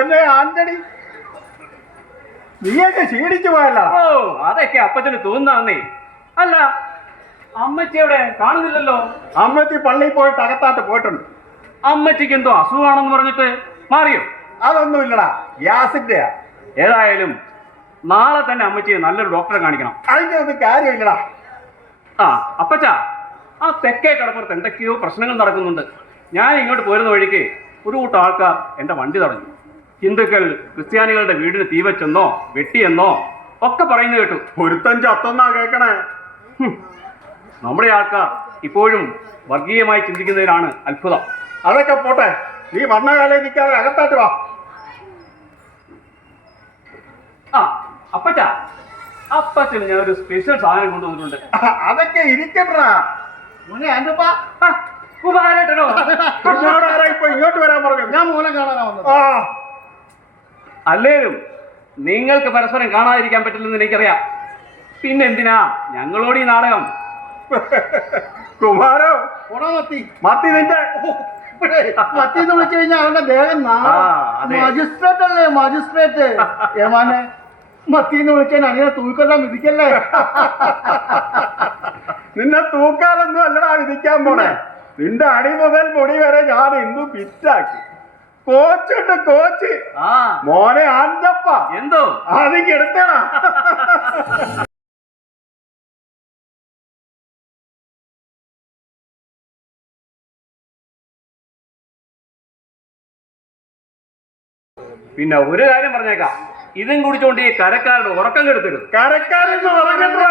എന്നെ ആന്റണി? നീയൊക്കെ ക്ഷീണിച്ചു പോയല്ല. ഓ അതൊക്കെ അപ്പച്ചന് തോന്നാന്നേ അല്ല അമ്മച്ചി എവിടെ കാണുന്നില്ലല്ലോ. അമ്മച്ചി പള്ളിയിൽ പോയിട്ട് അകത്താട്ട് പോയിട്ടുണ്ട്. അമ്മച്ചിക്ക് എന്തോ അസുഖമാണെന്ന് പറഞ്ഞിട്ട് മാറിയോ? അതൊന്നുമില്ലടാ ഗ്യാസിന്റെയാ. ഏതായാലും നാളെ തന്നെ അമ്മച്ചിയെ നല്ലൊരു ഡോക്ടറെ കാണിക്കണം. അതിന്റെ ഒന്നും കാര്യമില്ലടാ. ആ അപ്പച്ച ആ തെക്കേ കടപ്പുറത്ത് എന്തൊക്കെയോ പ്രശ്നങ്ങൾ നടക്കുന്നുണ്ട്. ഞാൻ ഇങ്ങോട്ട് പോരുന്ന വഴിക്ക് ഒരു കൂട്ടം ആൾക്കാർ എന്റെ വണ്ടി തടഞ്ഞു. ഹിന്ദുക്കൾ ക്രിസ്ത്യാനികളുടെ വീടിന് തീ വെച്ചെന്നോ വെട്ടിയെന്നോ ഒക്കെ പറയുന്നു കേട്ടു. പൊരുത്തഞ്ച് ചത്തൊന്നാ കേക്കണേ. നമ്മുടെ ആൾക്കാർ ഇപ്പോഴും വർഗീയമായി ചിന്തിക്കുന്നതിലാണ് അത്ഭുതം. അതൊക്കെ പോട്ടെ. നീ വന്ന കാലം നിൽക്കാതെ അകത്താട്ട് വാ. ആ അപ്പച്ച അപ്പച്ചന് ഞാൻ ഒരു സ്പെഷ്യൽ സാധനം കൊണ്ടുവന്നിട്ടുണ്ട്. അതൊക്കെ ഇരിക്കട്ടാ ഇങ്ങോട്ട് വരാൻ പറഞ്ഞു ഞാൻ മൂലം കാണാനാ വന്നത്. ആ. അല്ലേലും നിങ്ങൾക്ക് പരസ്പരം കാണാതിരിക്കാൻ പറ്റില്ലെന്ന് എനിക്കറിയാം. പിന്നെന്തിനാ? ഞങ്ങളോട് ഈ നാടകം. കുമാരോ പോടാ മത്തി. മത്തി നിന്റെ. ഇപ്പഴേ മത്തി എന്ന് വിളിച്ചു കഴിഞ്ഞാൽ അവന്റെ ദേഹം ആ, അതെ. മജിസ്ട്രേറ്റ് അല്ലേ മജിസ്ട്രേറ്റ് ഏമാനെ മത്തി എന്ന് വിളിച്ചാൽ അങ്ങനെ തൂക്കൊല്ലാം വിധിക്കല്ലേ? നിന്നെ തൂക്കാലൊന്നും അല്ലടാ വിധിക്കാൻ പോണേ. നിന്റെ അടി മുതൽ മുടി വരെ ഞാൻ ഇന്ന് പിറ്റാക്കി കോച്ചുണ്ട് കോച്ച്. ആ. മോനെ ആന്തപ്പ എന്തോ? അതിങ്ങ് എടുത്തടാ. പിന്നെ ഒരു കാര്യം പറഞ്ഞേക്കാം. ഇതും കുടിച്ചോണ്ട് ഈ കരക്കാരുടെ ഉറക്കം കെടുത്തരുത് കരക്കാരെന്ന് പറഞ്ഞിട്ടാ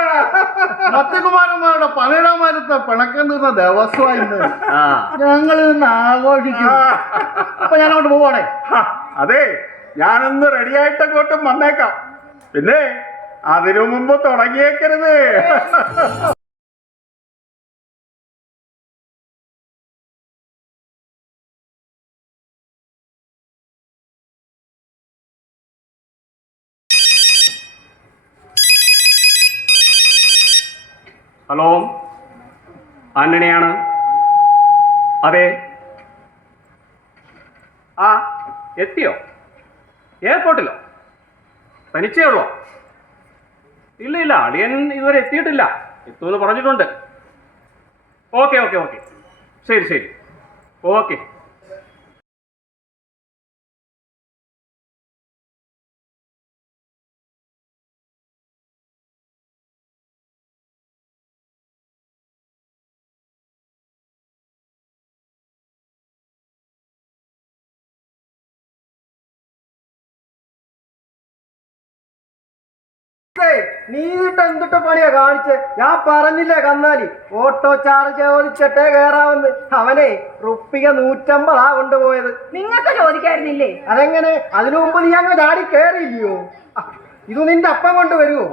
മത്തികുമാരന്മാരുടെ പതിനേഴാമരത്തെ പിണക്കം തീർന്ന ദിവസമായി ഇന്ന്. ആ. ഞങ്ങൾ ഇന്ന് ആഘോഷിക്കും അപ്പൊ ഞാൻ അങ്ങോട്ട് പോവാണേ. അതെ ഞാനൊന്ന് റെഡിയായിട്ടങ്ങോട്ടും വന്നേക്കാം. പിന്നെ അതിനു മുമ്പ് തുടങ്ങിയേക്കരുത്. ഹലോ ആന്റണിയാണ്. അതെ. ആ എത്തിയോ? എയർപോർട്ടിലോ? തനിച്ചേ ഉള്ളോ? ഇല്ല ഇല്ല അളിയൻ ഇതുവരെ എത്തിയിട്ടില്ല. എത്തുമെന്ന് പറഞ്ഞിട്ടുണ്ട്. Okay okay okay. ശരി ശരി. ഓക്കെ. നീ ഇതിട്ട് എന്തിട്ട് പണിയാ കാണിച്ച്? ഞാൻ പറഞ്ഞില്ലേ കന്നാലി? ഓട്ടോ ചാർജ് ചോദിച്ചിട്ടേ കേറാവെന്ന് അവനെ റുപ്പിക നൂറ്റമ്പതാ കൊണ്ടുപോയത്. നിങ്ങൾക്ക് ചോദിക്കായിരുന്നില്ലേ? അതെങ്ങനെ? അതിനു മുമ്പ് നീ അങ്ങ് ചാടി കേറിയില്ലയോ? ഇത് നിന്റെ അപ്പം കൊണ്ട് വരുമോ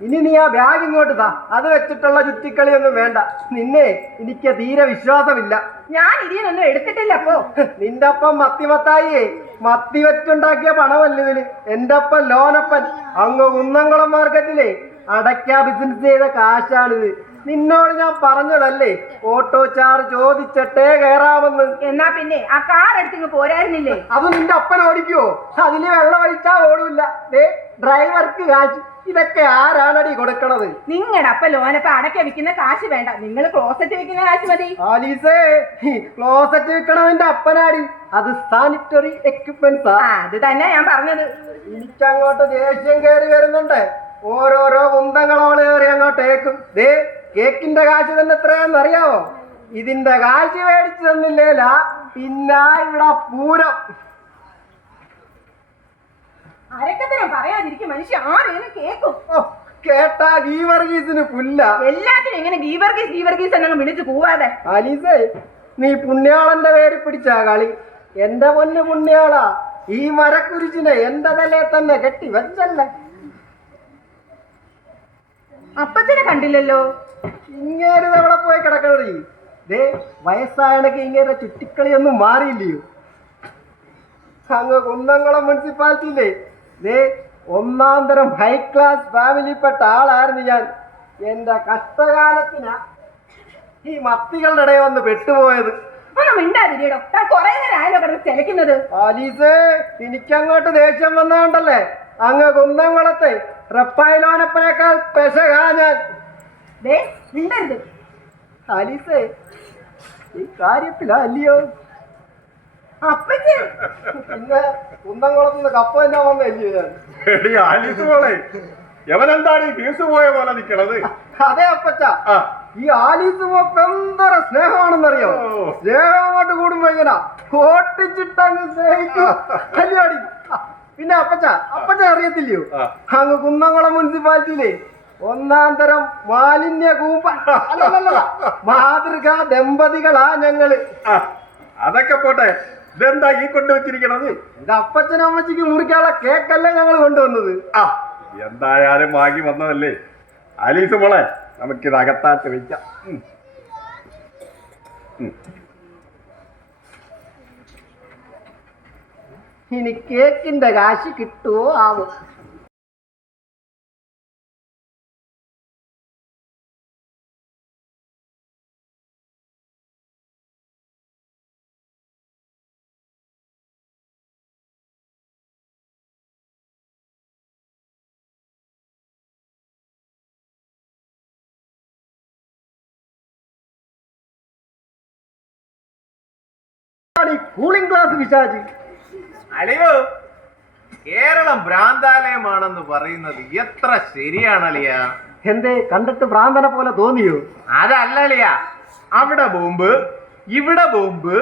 ഇനി നീ ആ ബാഗ് ഇങ്ങോട്ട് താ അത് വെച്ചിട്ടുള്ള ചുറ്റിക്കളിയൊന്നും വേണ്ട. നിന്നെ എനിക്ക് തീരെ വിശ്വാസമില്ല. ഞാൻ ഇനിയൊന്നും എടുത്തിട്ടില്ല അപ്പോ. നിന്റെ അപ്പം മത്തിമത്തായിയേ. മത്തി വെച്ചുണ്ടാക്കിയ പണമല്ല ഇതിന് എന്റെ അപ്പൻ ലോനപ്പൻ. അങ്ങ് കുന്നംകുളം മാർക്കറ്റിലെ അടയ്ക്ക ബിസിനസ് ചെയ്ത കാശാണിത്. നിന്നോട് ഞാൻ പറഞ്ഞതല്ലേ? ഓട്ടോ ചാർജ് ചോദിച്ചിട്ടേ കയറാമെന്ന് എന്നാ പിന്നെ ആ കാർ എടുത്തിങ്ങ് പോരായിരുന്നില്ലേ? അത് നിന്റെ അപ്പൻ ഓടിക്കുവോ? അതിൽ വെള്ളം ഒഴിച്ചാ ഓടില്ല. ദേ ഡ്രൈവർക്ക് കാശ് ഇതൊക്കെ ആരാണടി കൊടുക്കണത്? നിങ്ങടെ അപ്പ ലോനപ്പ അടക്ക വിൽക്കുന്ന കാശ് വേണ്ട. നിങ്ങൾ ക്ലോസറ്റ് വിൽക്കുന്ന കാശ് മതി. ആലീസേ ക്ലോസറ്റ് വിൽക്കണതിന്റെ അപ്പനാടി. അത് സാനിറ്ററി എക്യുപ്മെന്റ്സാ ആ. അത് തന്നെ ഞാൻ പറഞ്ഞത്. എനിക്കങ്ങോട്ട് ദേഷ്യം കയറി വരുന്നുണ്ട്. ഓരോരോ കുന്തങ്ങളോട് കയറി അങ്ങോട്ടേക്കും ദേ കേക്കിന്റെ കാശ് തന്നെ എത്രയാണെന്ന് അറിയാവോ? ഇതിന്റെ കാശ് മേടിച്ചു തന്നില്ലേല. പിന്നെ ഇവിടെ പൂരം. പറയാതിരിക്കും മനുഷ്യ. ആരേലും കേക്കും. കേട്ടാ പുല്ല. എല്ലാത്തിനും ഇങ്ങനെ ഗീവർഗീസ് ഗീവർഗീസ് എന്നങ്ങ് വിളിച്ചു പോവാതെ അലീസേ നീ പുണ്യാളന്റെ പേര് പിടിച്ചാ കളി. എന്റെ പൊന്ന് പുണ്യാളാ ഈ മരക്കുരിച്ചിനെ എന്റെ തലേ തന്നെ കെട്ടി വെച്ചല്ലേ? അപ്പച്ചനെ കണ്ടില്ലല്ലോ? ഇങ്ങേര് അവിടെ പോയി കിടക്കണി ദേ വയസ്സായണക്ക് ഇങ്ങേരെ ചുറ്റിക്കളിയൊന്നും മാറിയില്ലയോ? അങ്ങ് കുന്നംകുളം മുനിസിപ്പാലിറ്റിയില്ലേ ദേ ഒന്നാം തരം ഹൈ ക്ലാസ് ഫാമിലിപ്പെട്ട ആളായിരുന്നു ഞാൻ. എന്റെ കഷ്ടകാലത്തിനാ ഈ മത്തികളുടെ ഇടയിൽ വന്ന് പെട്ടുപോയത്. ഒന്ന് മിണ്ടാതിരിയടോ. താൻ കൊറേ നേരം ആയാലോ കിടന്ന് ചെലക്കുന്നത്. ആലീസേ എനിക്കങ്ങോട്ട് ദേഷ്യം വന്നതുകൊണ്ടല്ലേ അങ്ങ് കുന്നംകുളത്തെ റപ്പായിലോനപ്പനേക്കാൾ പെശകാ ഞാൻ. ദേ മിണ്ടരുത്. ആലീസേ ഈ കാര്യത്തിലാ അല്ലയോ അപ്പച്ചൻ പിന്നെ കുന്നംകുളത്ത് നിന്ന് കപ്പ തന്നെ ഞാൻ. എടി ആലീസ് മോളെ. എവനെന്താണ് ഈ ഫീസ് പോയ പോലെ നിക്കണത്? അതെ അപ്പച്ച. ഈ ആലീസ് മോക്ക് എന്തര സ്നേഹമാണെന്നറിയോ. സ്നേഹം അങ്ങോട്ട് കൂടുമ്പോ ഇങ്ങനെ കോട്ടിച്ചിട്ടങ്ങ് സ്നേഹിക്കും. കല്യാടി പിന്നെ അപ്പച്ച അപ്പച്ച അറിയത്തില്ലയോ? അങ്ങ് കുന്നംകുളം മുനിസിപ്പാലിറ്റിയിലെ ഒന്നാം തരം മാലിന്യ കൂപ്പ മാതൃകാ ദമ്പതികളാ ഞങ്ങൾ. അതൊക്കെ പോട്ടെ. ഇതെന്താ ഈ കൊണ്ടുവച്ചിരിക്കണത് ഇത് അപ്പച്ചനും അമ്മച്ചിക്ക് മുറിക്കാനുള്ള കേക്കല്ലേ ഞങ്ങൾ കൊണ്ടുവന്നത്. ആ എന്തായാലും വാങ്ങി വന്നതല്ലേ? ആലീസ് മോളെ നമുക്കിത് അകത്താട്ട് വെക്കാം. ഇനി കേക്കിന്റെ കാശ് കിട്ടുവോ ആവും? കൂളിംഗ് ഗ്ലാസ് വിശാജ്. അളിയോ കേരളം ഭ്രാന്താലയമാണെന്ന് പറയുന്നത് എത്ര ശരിയാണ് അളിയ? എന്തേ കണ്ടിട്ട് ഭ്രാന്തനെ പോലെ തോന്നിയോ? അതല്ല അളിയ അവിടെ ബോംബ് ഇവിടെ ബോംബ്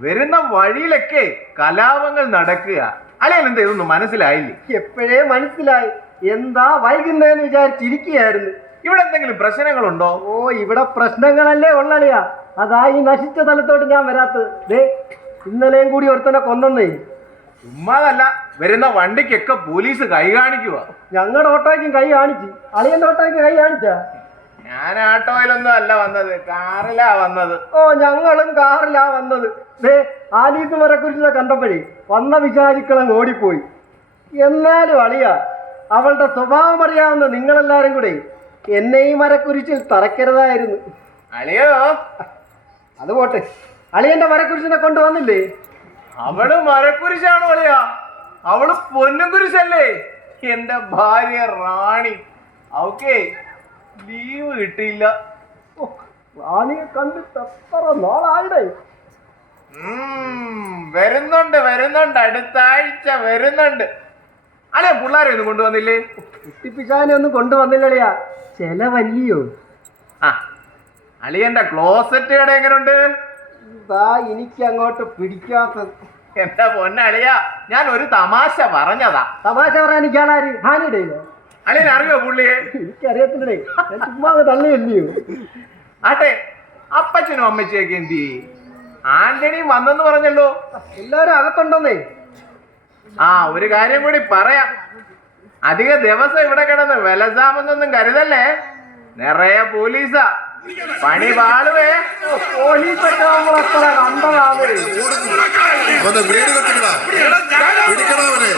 വരുന്ന വഴിയിലൊക്കെ കലാപങ്ങൾ നടക്കുക. അളിയൻ എന്താ ഇതൊന്നും മനസ്സിലായില്ലേ? എപ്പോഴേ മനസ്സിലായി. എന്താ വൈകുന്നതെന്ന് വിചാരിച്ചിരിക്കുകയായിരുന്നു. ഇവിടെ എന്തെങ്കിലും പ്രശ്നങ്ങളുണ്ടോ? ഓ ഇവിടെ പ്രശ്നങ്ങളല്ലേ ഉള്ളളിയാ അതാ ഈ നശിച്ച സ്ഥലത്തോട്ട് ഞാൻ വരാത്തത്. ദേ ഇന്നലെയും കൂടി ഒരുത്തനെ കൊന്നേ ചുമ്മാതല്ല വരുന്ന വണ്ടിക്കൊക്കെ പോലീസ് കൈ കാണിക്കുക ഞങ്ങളുടെ ഓട്ടോയ്ക്കും കൈ കാണിച്ചു. അളിയന്റെ ഓട്ടോയ്ക്ക് കൈ കാണിച്ചാ? ഞാൻ ആട്ടോയിലൊന്നും അല്ല വന്നത് കാറിലാ വന്നത്. ഓ ഞങ്ങളും കാറിലാ വന്നത്. ദേ ആലീസ് മരക്കുരിശിനെ കണ്ടപ്പോഴേ വന്ന വിചാരിക്കളങ്ങ് ഓടിപ്പോയി. എന്നാലും അളിയ അവളുടെ സ്വഭാവം അറിയാവുന്ന നിങ്ങളെല്ലാരും കൂടെ എന്നെ ഈ മരക്കുരിശിൽ തറക്കരുതായിരുന്നു. അളിയോ അത് പോട്ടെ. അളിയന്റെ മരക്കുരിശിനെ കൊണ്ടുവന്നില്ലേ? അവൾ മരക്കുരിശാണോ അളിയാ? അവൾ പൊന്നും കുരിശല്ലേ? എന്റെ ഭാര്യ റാണി. അവക്കേ ലീവ് കിട്ടിയില്ല. റാണിയെ കണ്ടിട്ട് എത്ര നാളായിടേ? വരുന്നുണ്ട് വരുന്നുണ്ട്. അടുത്ത ആഴ്ച വരുന്നുണ്ട്. അളിയ പിള്ളേരെ ഒന്നും കൊണ്ടുവന്നില്ലേ? കുട്ടിപ്പിശാനെ ഒന്നും കൊണ്ടുവന്നില്ലളിയാ. ചെലവല്ലിയോ? ആ അളിയന്റെ ക്ലോസറ്റ് കട എങ്ങനെയുണ്ട് എനിക്ക് അങ്ങോട്ട് പിടിക്കാത്ത എന്റെ പൊന്നളിയ ഞാൻ ഒരു തമാശ പറഞ്ഞതാ. തമാശ പറയാൻ ഇയാളാര് ഹാനിയുടെ അളിയൻ അറിയോ പുള്ളിയെ എനിക്കറിയത്തില്ലേ ചുമ്മാ തള്ളിയല്ലയോ ആട്ടെ അപ്പച്ചനും അമ്മച്ചിയൊക്കെ എന്തി ആന്റണിയും വന്നെന്ന് പറഞ്ഞല്ലോ. എല്ലാരും അകത്തുണ്ടെന്നേ? ആ ഒരു കാര്യം കൂടി പറയാം. അധിക ദിവസം ഇവിടെ കിടന്ന് വിലസാമെന്നൊന്നും കരുതല്ലേ? നിറയെ പോലീസാ. പണി ബാലുവേ പോലീസൊക്കെ കണ്ടതാണ് പിടിക്കണവരെ